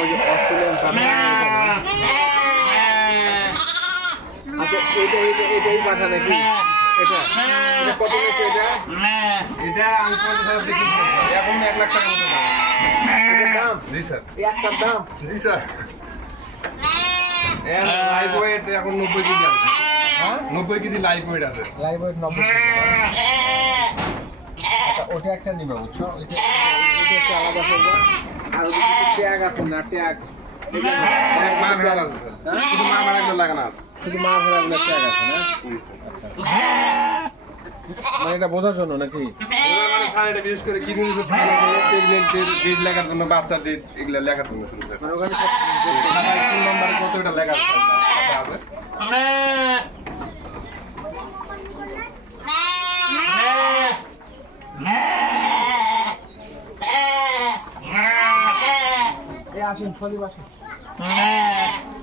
ওই যে অস্ট্রেলিয়ান আচ্ছা এইটা এইটা এটাই পাঠা নাকি? এটা। এটা কত গেছে এটা? এটা আমি পঞ্চাশ হাজার দেখি এখন এক লাখ টাকা দাম। জি স্যার। একটার দাম? জি স্যার। লাইভ ওয়েট এখন নব্বই কেজি আছে। হ্যাঁ? নব্বই কেজি লাইভ ওয়েট আছে। লাইভ ওয়েট নব্বই আচ্ছা ওটা একটা নিবে বুঝছ? ওইটা একটা আলাদা করব আর ওই ট্যাগ আছে না ট্যাগ। মা ভেড়া আছে শুধু মা ভেড়া লাগানো আছে। শুধু মা ভেড়া ট্যাগ আছে না? মানে এটা বোঝার জন্য নাকি? মানে বিশেষ করে ডেট লেখার জন্য বাচ্চার ডেট এগুলো লেখার জন্য শুরু স্যার মানে ওখানে তিন নম্বরে কত এটা লেখা আছে স্যার, খাতা আছে এই আসুন হ্যাঁ।